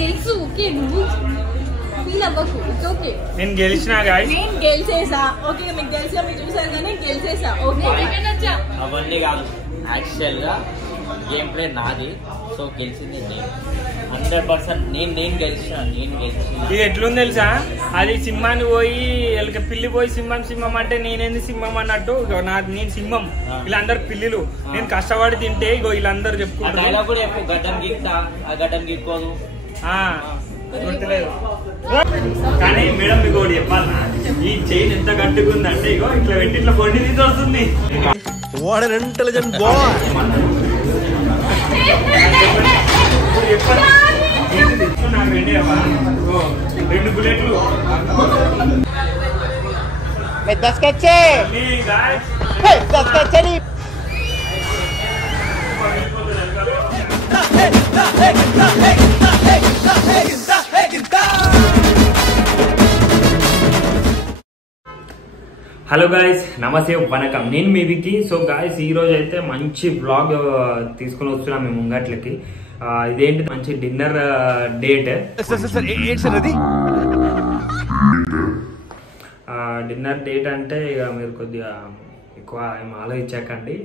గెలుసు okay నువ్వు feel అవ్వకు it's okay నేను గెలిచినా గాయ్స్ నేను గెలిచేసా ఓకే మీకు గెలిచా మీరు చూసారు కానీ నేను గెలిచేసా ఓకే అవన్నీ కాదు యాక్చువల్ గా గేమ్ ప్లే నాది సో గెలిచింది నేను 100% నేను గెలిచిన ఇది ఎట్లుంది తెలుసా అది సింహాన్ని పోయి ఎలక పిల్లి పోయి సింహం అంటే నేనేంది సింహం అన్నట్టు నేను సింహం వీళ్ళందరు పిల్లిలు నేను కష్టపడి తింటే ఇగో వీళ్ళందరూ చెప్పుకుంటారు కూడా చెప్పు గడ్డం గీక్తా ఆ గడ్డం గీక్కోదు గుర్తులేదు కానీ మేడం మీకు ఒకటి చెప్పాలన్నా ఈ చైన్ ఎంత గట్టిగా ఉందంటే ఇగో ఇట్లా పెట్టి ఇట్లా పొండి తీసి వస్తుంది నాకు రెండు బుల్లెట్లు హలో గాయస్ నమస్తే వనకం నేను మీ వికీ సో గాయస్ ఈ రోజు అయితే మంచి బ్లాగ్ తీసుకుని వస్తున్నాం మేము ముంగట్లకి ఇదేంటి మంచి డిన్నర్ డేట్ డిన్నర్ డేట్ అంటే ఇక మీరు కొద్దిగా ఎక్కువ ఏం ఆలోచించకండి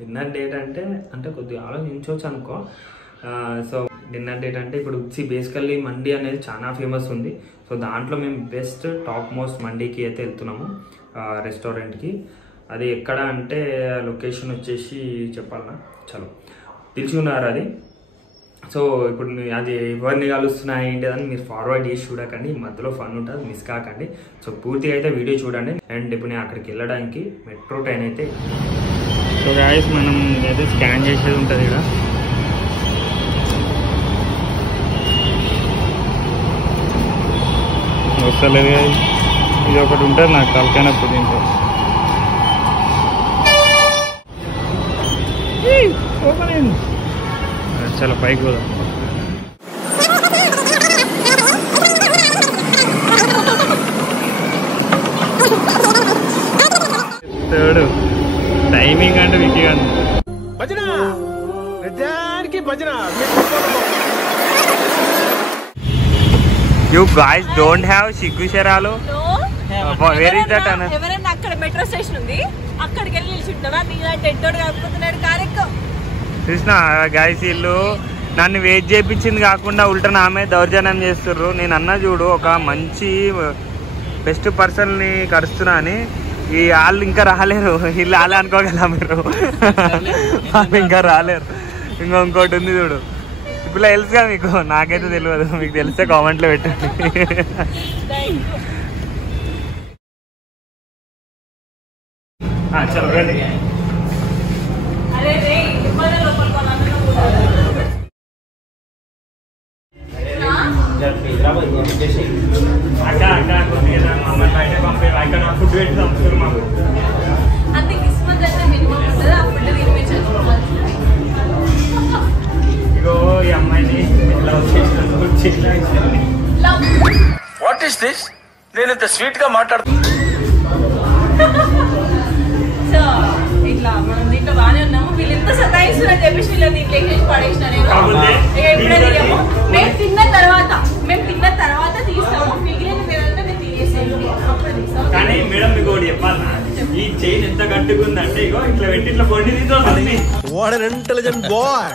డిన్నర్ డేట్ అంటే కొద్దిగా ఆలోచించవచ్చు అనుకో సో డిన్నర్ డేట్ అంటే ఇప్పుడు బేసికల్లీ మండీ అనేది చాలా ఫేమస్ ఉంది సో దాంట్లో మేము బెస్ట్ టాప్ మోస్ట్ మండీకి అయితే వెళ్తున్నాము రెస్టారెంట్కి అది ఎక్కడ అంటే లొకేషన్ వచ్చేసి చెప్పాలన్నా చలో తెలుసుకున్నారు అది సో ఇప్పుడు అది ఎవరిని కలుస్తున్నా ఏంటిదని మీరు ఫార్వర్డ్ చేసి చూడకండి మధ్యలో ఫన్ ఉంటుంది మిస్ కాకండి సో పూర్తిగా అయితే వీడియో చూడండి అండ్ ఇప్పుడు నేను అక్కడికి వెళ్ళడానికి మెట్రో ట్రైన్ అయితే సో గాయస్ మనం అయితే స్కాన్ చేసేది ఉంటుంది ఇక్కడ వస్తలేదు ఇది ఒకటి ఉంటుంది నాకు తలకైనప్పుడు దీంట్లో చాలా పైకి పోదాం థర్డ్ టైమింగ్ అంటే వికీ కానీ You guys don't have Shiku Sharalo? No. Where is that? ఎవరైనా అక్కడ మెట్రో స్టేషన్ ఉంది అక్కడికి వెళ్ళి నిల్చుంటావా నీలాంటి ఎడ్డోడు కాకపోతున్నాడు కారెక్కు కృష్ణ గాయస్ వీళ్ళు నన్ను వెయిట్ చేయించింది కాకుండా ఉల్టా నామే దౌర్జన్యం చేస్తుర్రు నేను అన్న చూడు ఒక మంచి బెస్ట్ పర్సన్ని కరుస్తున్నా అని ఈ వాళ్ళు ఇంకా రాలేరు వీళ్ళు వాళ్ళే అనుకోగల మీరు వాళ్ళు ఇంకా రాలేరు ఇంకోటి ఉంది చూడు ఇప్పుడు తెలుసుగా మీకు నాకైతే తెలియదు మీకు తెలిస్తే కామెంట్లో పెట్టండి చలో రండి అక్క బయట పంపే అక్కడ ఫుడ్ పెట్టి పంపుతారు మాకు అంతే కిస్మత్ అయితే మినిమం ఉంటుంది ఆ ఫుడ్ తినిపించాలి ఇగో ఈ అమ్మాయిని ఇలా వాట్ ఈస్ దిస్ నేను ఇంత స్వీట్ గా మాట్లాడుతున్నా సో ఇట్లా మనం దీంట్లో బాగానే ఉన్నాము వీళ్ళు ఎంత సతాయిస్తున్నా చెప్పేసి వీళ్ళు దీంట్లో ఎక్కేసి పడేసిన ఎప్పుడే దిగాము మేము తిన్న తర్వాత తీస్తాము మిగిలిన మీదంతా మేము తినేసేది అప్పుడు తీస్తాము కానీ మేడం మీకు ఒకటి చెప్పాలన్నా ఈ చైన్ ఎంత గట్టిగా ఉందంటే ఇగో ఇట్లా పెట్టి ఇట్లా పొండి తీసుకోవాలి వాట్ అన్ ఇంటెలిజెంట్ బాయ్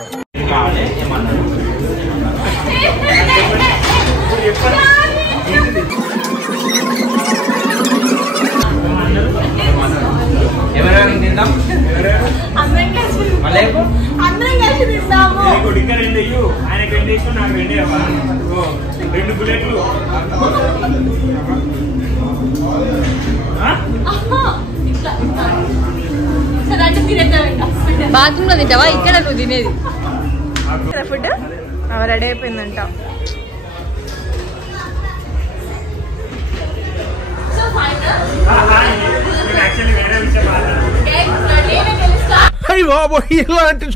ఎవరెవరు తిందాం అందరం కలిసి తిందాము ఇంకా రెండు అయ్యు ఆయనకి రెండు వేసు నాకు రెండు రెండు బుల్లెట్లు బాత్రూమ్ లో తింటావా ఇక్కడ నువ్వు తినేది ఫుడ్ రెడీ అయిపోయిందంట యాక్చువల్లీ వేరే విషయం ఇలాంటి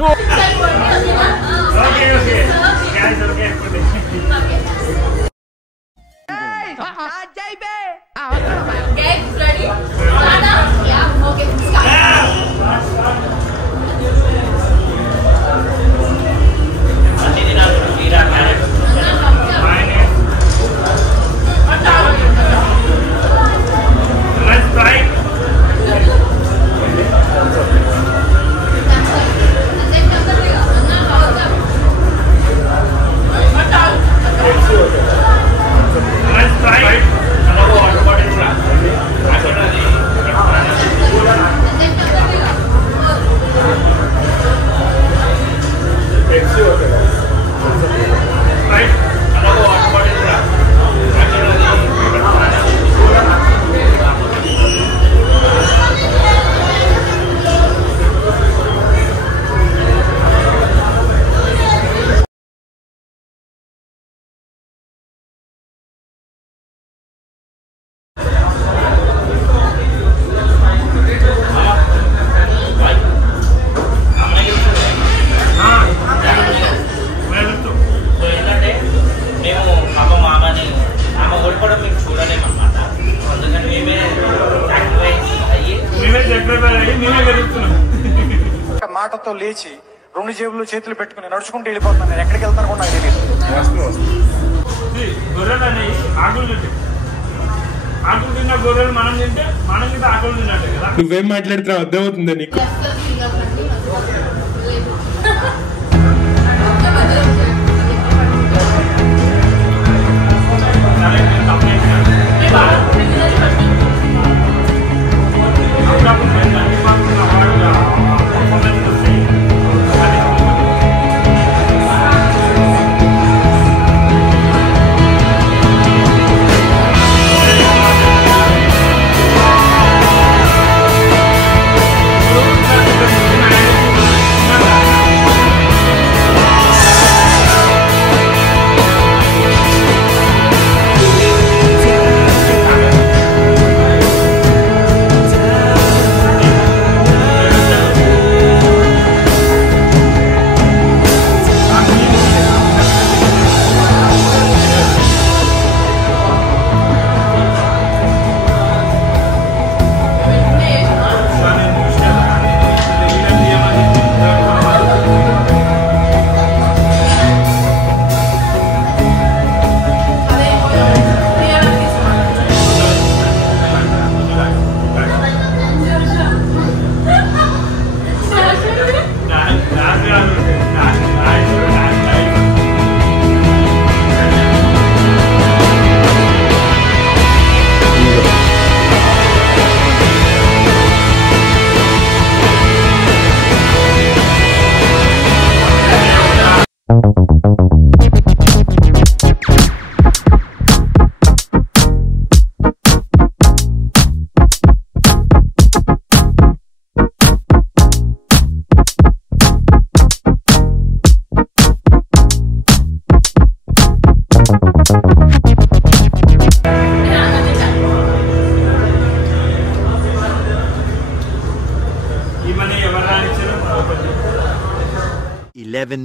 తడబడతో లేచి 2 జేబులు చేతులు పెట్టుకుని నడుచుకుంటూ వెళ్ళిపోతున్నాను. నేను ఎక్కడికి వెళ్తాను కూడా నాకు తెలియదు. గొర్రెలు అనేవి ఆకులు తింటాయి. ఆకులు తిన్న గొర్రెలు మనం తింటే మనం తింటే ఆకులు తిన్నట్టే కదా. నువ్వేం మాట్లాడుతున్నావు అర్థమవుతుందా నీకు?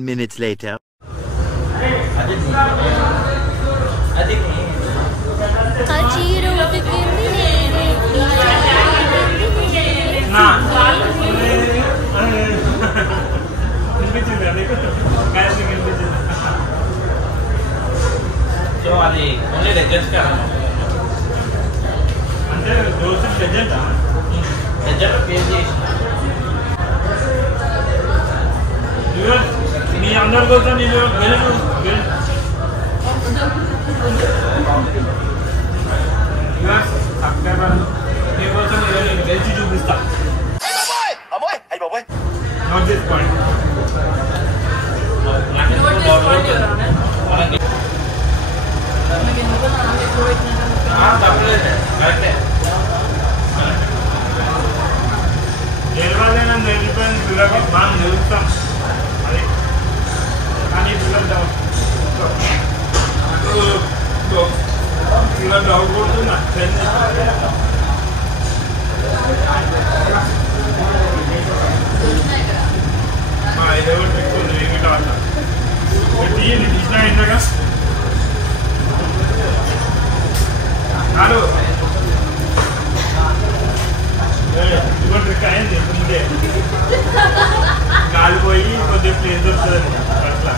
Minutes later. సో అది ఓన్లీ లెజెండ్స్ కదా అంటే జోసెఫ్ లెజెండా లెజెండ్ పేజ్ చేసిన మీ అందరి కోసం నేను మీకోసం నేను గెలిచి చూపిస్తా. నోట్ చేసుకోండి. గెలవాలే నన్ను వెళ్ళిపోయిన పిల్లకి మనం గెలుస్తాం. అది కానీ పిల్లలు ఇలా డౌట్ కొడుతున్నా ఇదేవో ట్రిక్ ఏమి కావాలి తీసినా ఏంటగా హలో ఇదిగో ట్రిక్ అయింది ముందే కాలిపోయి కొద్దిగా ప్లేస్ దొరుకుతుంది అట్లా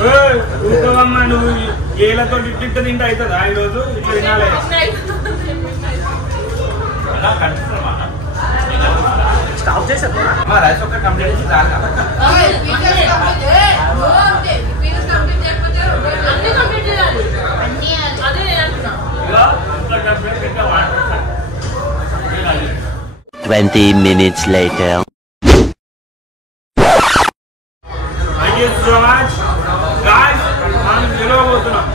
ఊరుకోవమ్మా నువ్వు ఏళ్ళతో ఇట్లా తింటే అవుతుందా ఈరోజు ఇట్లా తినాలి స్టాప్ చేసేది రైస్ ఒక్క కంప్లీట్ చేసి చాలు కాబట్టి అన్ని కంప్లీట్ చేయాలి అదే నేను అంటున్నా 20 minutes later. Thank you so much. Guys, మనం గెలవబోతున్నాం.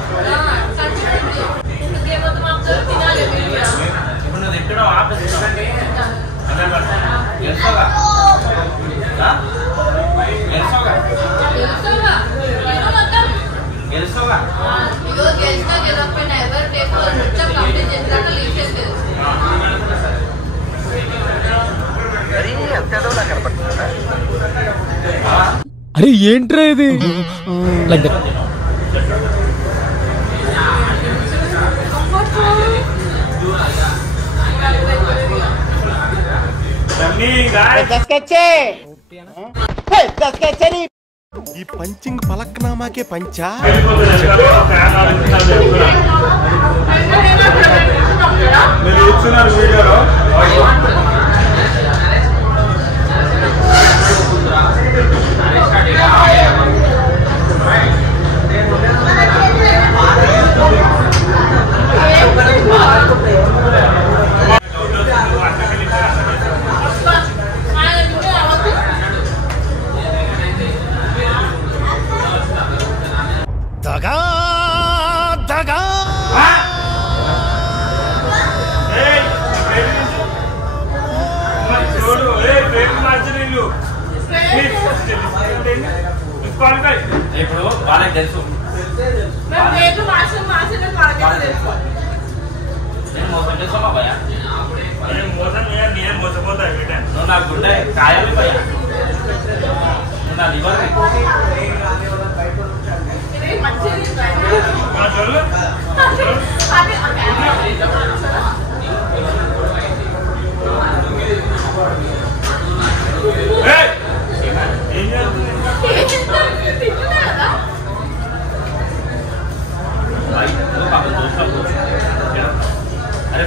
ఇప్పుడు నువ్వు ఎక్కడ ఆపేస్తుందండి గెలుస్తావా గెలుస్తావా అరే ఏంట్రా ఇది ఈ పంచింగ్ పలక్నామాకే పంచా మీరు ఇస్తున్నారు వీడియోలో ఇప్పుడు వాళ్ళకి తెలుసు నేను మోసం చేస్తావా భయ నేను మోసపోతా నువ్వు నా గుండె కాయాలి భయ నువ్వు నా లివర్ ఏం అరే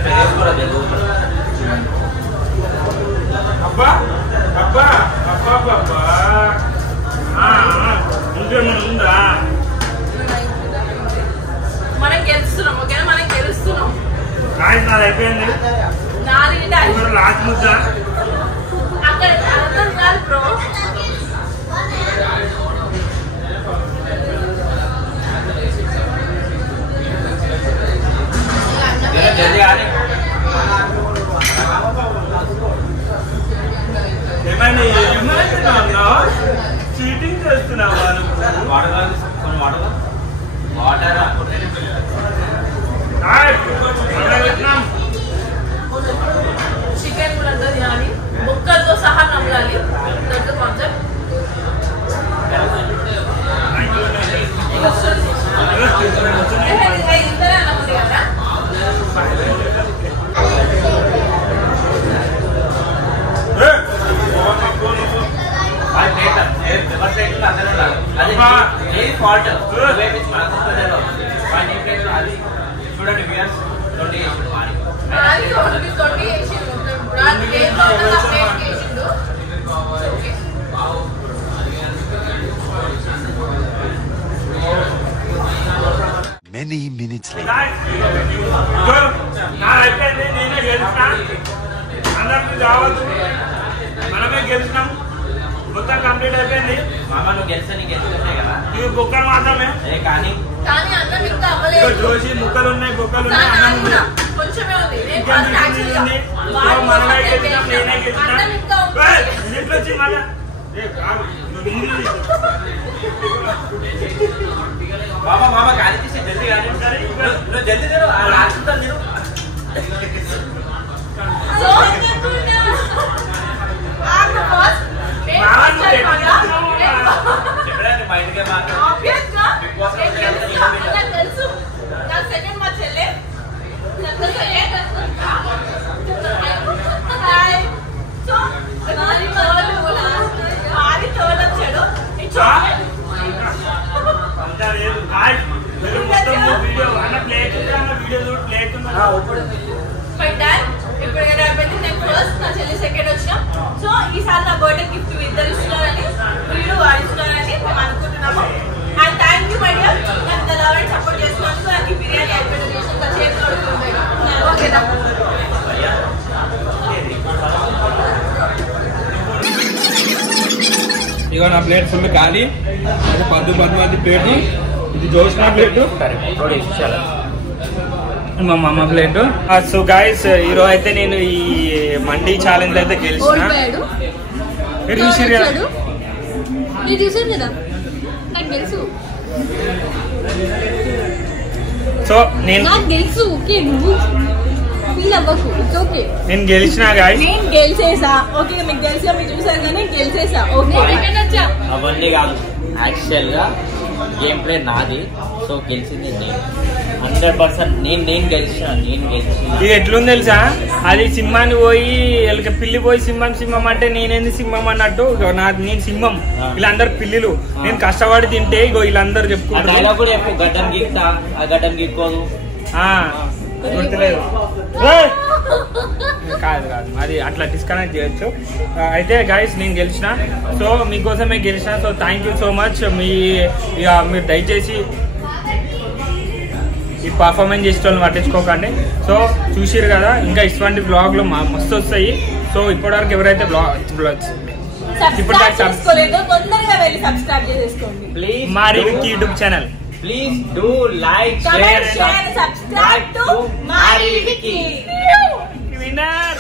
అబ్బా అబ్బా అబ్బా అబ్బా ఇంకేమైనా ఉందా మనం గెలుస్తున్నాం ఓకేనా మనం గెలుస్తున్నాం రాయిస్ నాది అయిపోయింది లాస్ట్ ముద్ద అక్కడ అర్థం కాదు బ్రో ఏమైనా చీటింగ్ చేస్తున్నావా వాటర్ చికెన్ కూడా తినాలి ముక్కలతో సహా నమ్మాలి దొడ్డు కాన్సెప్ట్ ఇంతనే నమ్ముది కదా ఫాల్ట్ చూడండి Many minutes later. అయిపోయింది నేనే గెలిచినా అందరికీ కావచ్చు మనమే గెలిచినాం మొత్తం కంప్లీట్ అయిపోయింది మామ నువ్వు గెలిస్తే నీకు గెలిచినట్టే కదా ఇవి బొక్కలు మాత్రమే కానీ అన్నం ఇంకా అవ్వలేదు జోసి ముక్కలు ఉన్నాయి బొక్కలు ఉన్నాయి అన్నం ఉంది కొంచెమే ఉంది మనమే గెలిచినాం నేనే గెలిచినా ఇంట్లో వచ్చి మళ్ళా మామ మామ గాలి తీసి జల్దీ కానీ నువ్వు జల్దీ తిను రాత్రి తిను ఎప్పుడైనా మా ఇంటికే తెలుసు నాకు సెకండ్ మా చెల్లె వచ్చాడు అట్లా లేదు మొత్తం వీడియో అన్న ప్లే వీడియో చూడు ప్లే ఇప్పుడు నేను ఫస్ట్ నా చెల్లి సెకండ్ వచ్చినాం. సో ఈసారి నా బర్త్డే గిఫ్ట్ ఇద్దరు ఇస్తున్నారని వీడు వాడిస్తున్నారని మేము అనుకుంటున్నాము. And thank you my dear, నాకు లవ్ అండ్ సపోర్ట్ చేస్తున్నాను. నాకు బిర్యానీ అయిపోయింది చేసిన చేతి కొడుతుంది. ఓకేనా? ఇగో నా ప్లేట్ ఫుల్ ఖాళీ. అది 10 మంది ప్లేట్. ఇది జోష్నా ప్లేట్, మా అమ్మ ప్లేట్. సో గైస్ ఈరోజు అయితే నేను ఈ మండీ ఛాలెంజ్ అయితే గెలిచిన. చూసారు కదా, నాకు తెలుసు. సో నేను తెలుసు. ఓకే, నువ్వు ఫీల్ అవ్వకు. It's okay. నేను గెలిచిన గాయస్. నేను గెలిచేసా. ఓకే, మీకు తెలిసా, మీరు చూసారు కానీ గెలిచేసా. ఓకే, అవన్నీ కాదు, యాక్చువల్ గా గేమ్ ప్లే నాది. సో గెలిచింది నేను 100%. నేను గెలిచిన. ఇది ఎట్లుంది తెలుసా, అది సింహాన్ని పోయి పిల్లి పోయి సింహం అంటే నేనేంది సింహం అన్నట్టు. నేను సింహం, వీళ్ళందరు పిల్లిలు. నేను కష్టపడి తింటే ఇగో వీళ్ళందరూ చెప్పుకుంటారు గడ్డం గీక్తా, ఆ గడ్డం గీక్కోదు. గుర్తులేదు. కాదు అది అట్లా డిస్కనెక్ట్ చేయొచ్చు. అయితే గైస్ నేను గెలిచిన. సో మీకోసమే గెలిచిన. So thank you so much. మీరు దయచేసి ఈ పర్ఫార్మెన్స్ చేసే వాళ్ళని పట్టించుకోకండి. సో చూసిరు కదా, ఇంకా ఇటువంటి బ్లాగ్లు మస్తు వస్తాయి. సో ఇప్పటివరకు ఎవరైతే Mari Vicky YouTube channel, please do like, share, subscribe to Mari Vicky. Winner.